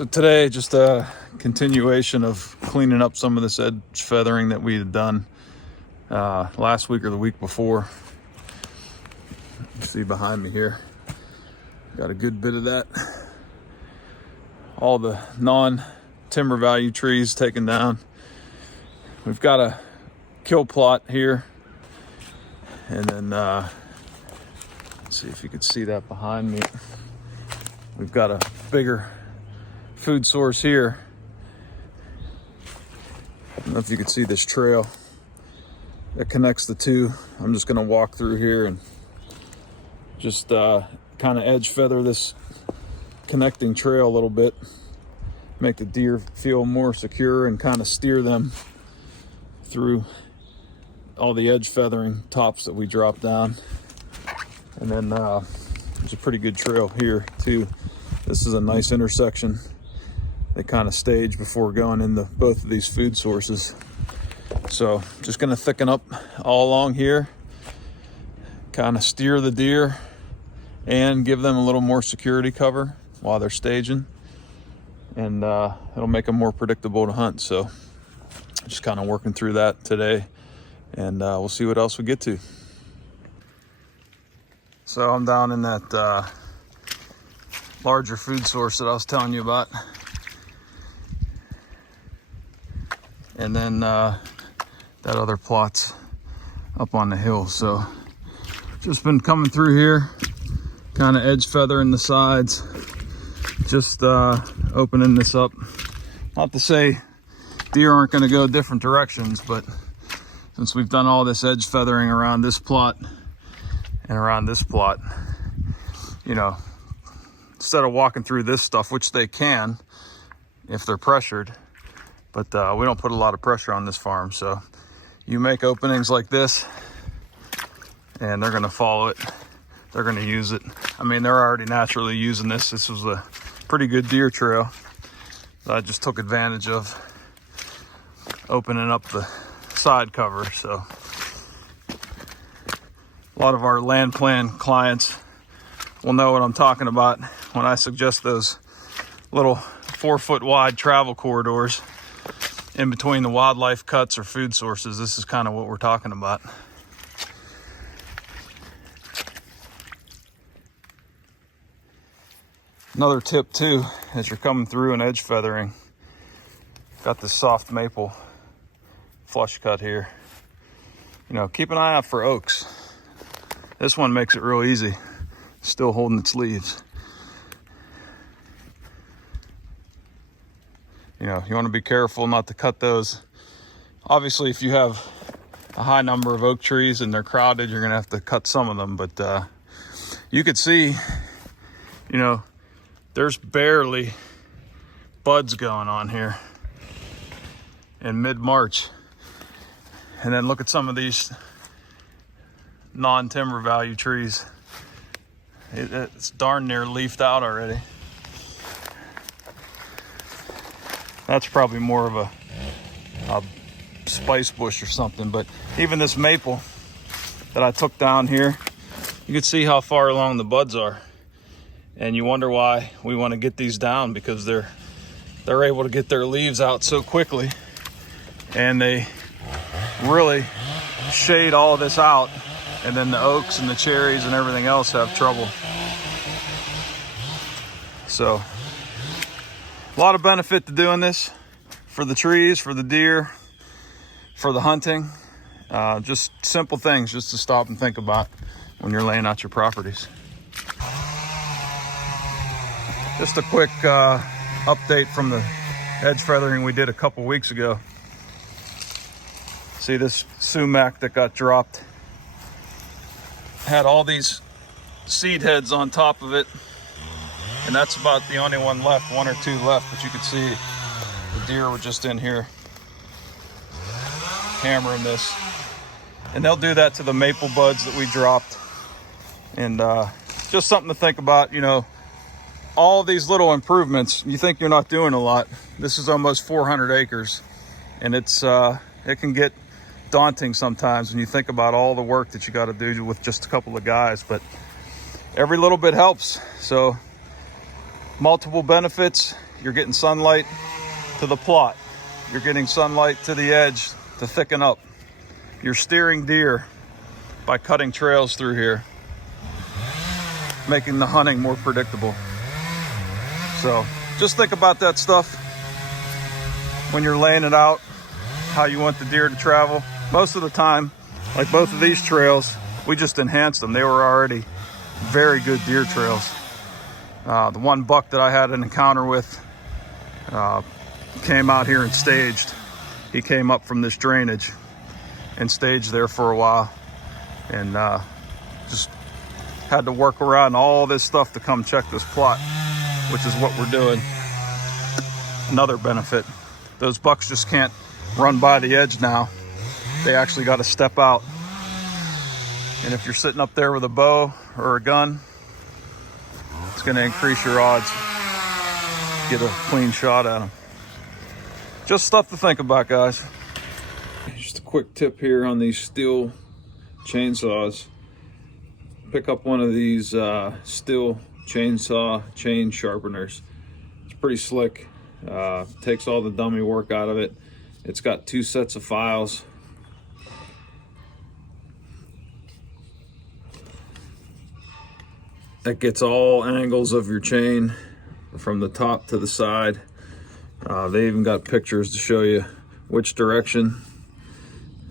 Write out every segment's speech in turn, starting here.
So today, just a continuation of cleaning up some of this edge feathering that we had done last week or the week before. You see behind me here, got a good bit of that. All the non-timber value trees taken down. We've got a kill plot here, and then let's see if you could see that behind me. We've got a bigger food source here. I don't know if you can see this trail that connects the two. I'm just going to walk through here and just kind of edge feather this connecting trail a little bit, make the deer feel more secure and kind of steer them through all the edge feathering tops that we drop down. And then there's a pretty good trail here too. This is a nice intersection. They kind of stage before going into both of these food sources. So just going to thicken up all along here, kind of steer the deer and give them a little more security cover while they're staging, and it'll make them more predictable to hunt. So just kind of working through that today, and we'll see what else we get to. So I'm down in that larger food source that I was telling you about. And then that other plot's up on the hill. So just been coming through here, kind of edge feathering the sides, just opening this up. Not to say deer aren't going to go different directions, but since we've done all this edge feathering around this plot and around this plot, you know, instead of walking through this stuff, which they can if they're pressured, but we don't put a lot of pressure on this farm. So you make openings like this and they're going to follow it. They're going to use it. I mean, they're already naturally using this. This was a pretty good deer trail that I just took advantage of, opening up the side cover. So a lot of our land plan clients will know what I'm talking about when I suggest those little 4-foot wide travel corridors in between the wildlife cuts or food sources. This is kind of what we're talking about. Another tip too, as you're coming through and edge feathering, got this soft maple flush cut here. You know, keep an eye out for oaks. This one makes it real easy, still holding its leaves. You know, you want to be careful not to cut those. Obviously, if you have a high number of oak trees and they're crowded, you're going to have to cut some of them. But you could see, you know, there's barely buds going on here in mid-March. And then look at some of these non-timber value trees. It's darn near leafed out already. That's probably more of a spice bush or something. But even this maple that I took down here, you can see how far along the buds are. And you wonder why we want to get these down, because they're able to get their leaves out so quickly, and they really shade all of this out, and then the oaks and the cherries and everything else have trouble. So a lot of benefit to doing this for the trees, for the deer, for the hunting. Just simple things just to stop and think about when you're laying out your properties. Just a quick update from the edge feathering we did a couple weeks ago. See this sumac that got dropped? Had all these seed heads on top of it, and that's about the only one left, one or two left. But you could see the deer were just in here hammering this, and they'll do that to the maple buds that we dropped. And just something to think about. You know, all these little improvements, you think you're not doing a lot. This is almost 400 acres, and it can get daunting sometimes when you think about all the work that you got to do with just a couple of guys. But every little bit helps. So multiple benefits. you're getting sunlight to the plot. You're getting sunlight to the edge to thicken up. You're steering deer by cutting trails through here, making the hunting more predictable. So just think about that stuff when you're laying it out, how you want the deer to travel. Most of the time, like both of these trails, we just enhanced them. They were already very good deer trails. The one buck that I had an encounter with came out here and staged. He came up from this drainage and staged there for a while, and just had to work around all this stuff to come check this plot, which is what we're doing. Another benefit, those bucks just can't run by the edge now. They actually got to step out. And if you're sitting up there with a bow or a gun, it's going to increase your odds to get a clean shot at them. Just stuff to think about, guys. Just a quick tip here on these steel chainsaws. Pick up one of these steel chainsaw chain sharpeners. It's pretty slick. Takes all the dummy work out of it. It's got 2 sets of files. That gets all angles of your chain from the top to the side. They even got pictures to show you which direction,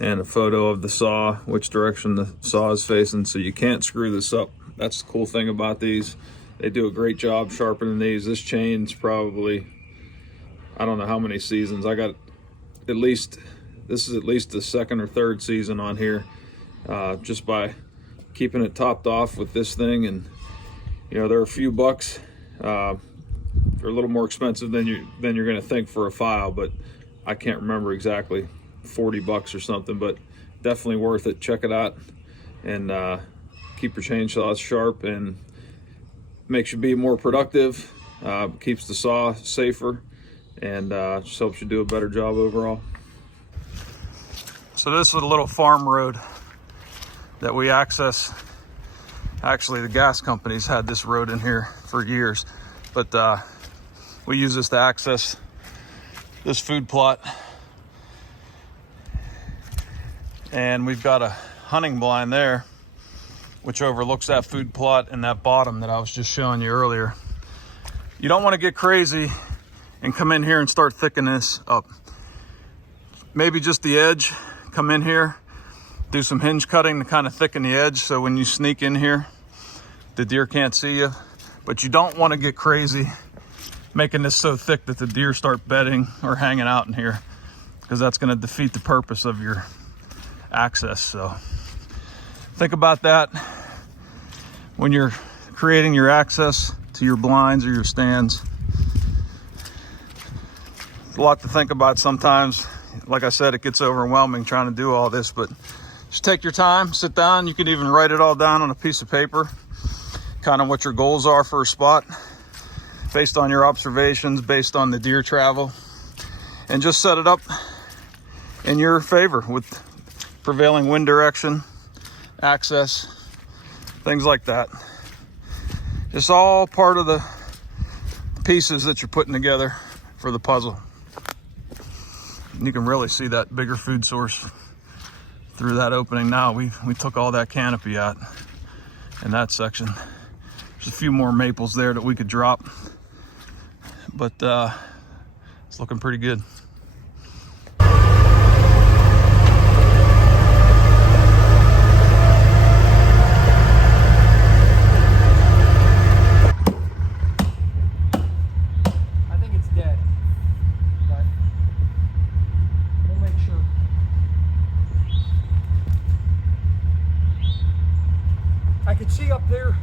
and a photo of the saw, which direction the saw is facing, so you can't screw this up. That's the cool thing about these. They do a great job sharpening these. This chain's probably, I don't know how many seasons. I got at least, this is at least the 2nd or 3rd season on here, just by keeping it topped off with this thing. And you know, there are a few bucks. They're a little more expensive than you're going to think for a file, but I can't remember exactly, 40 bucks or something, but definitely worth it. Check it out, and keep your chainsaws sharp, and makes you be more productive, keeps the saw safer, and just helps you do a better job overall. So this is a little farm road that we access. Actually, the gas companies had this road in here for years, but we use this to access this food plot. And we've got a hunting blind there, which overlooks that food plot and that bottom that I was just showing you earlier. You don't want to get crazy and come in here and start thickening this up. Maybe just the edge, come in here, do some hinge cutting to kind of thicken the edge, so when you sneak in here, the deer can't see you. But you don't want to get crazy making this so thick that the deer start bedding or hanging out in here, because that's going to defeat the purpose of your access. So think about that when you're creating your access to your blinds or your stands. It's a lot to think about sometimes. Like I said, it gets overwhelming trying to do all this, but just take your time, sit down. You can even write it all down on a piece of paper, kind of what your goals are for a spot based on your observations, based on the deer travel, and just set it up in your favor with prevailing wind direction, access, things like that. It's all part of the pieces that you're putting together for the puzzle. And you can really see that bigger food source through that opening now. We took all that canopy out in that section. There's a few more maples there that we could drop, but it's looking pretty good. I think it's dead, but we'll make sure. I could see up there.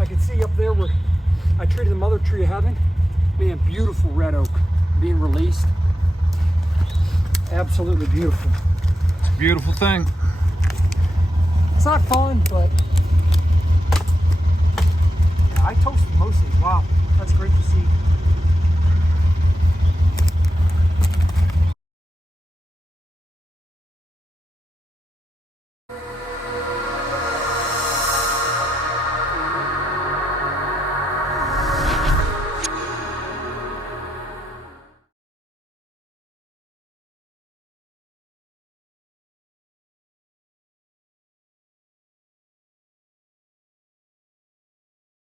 I could see up there where I treated the mother tree of heaven. Man, beautiful red oak being released. Absolutely beautiful. It's a beautiful thing. It's not fun, but yeah, I toasted most of these. Wow, that's great to see.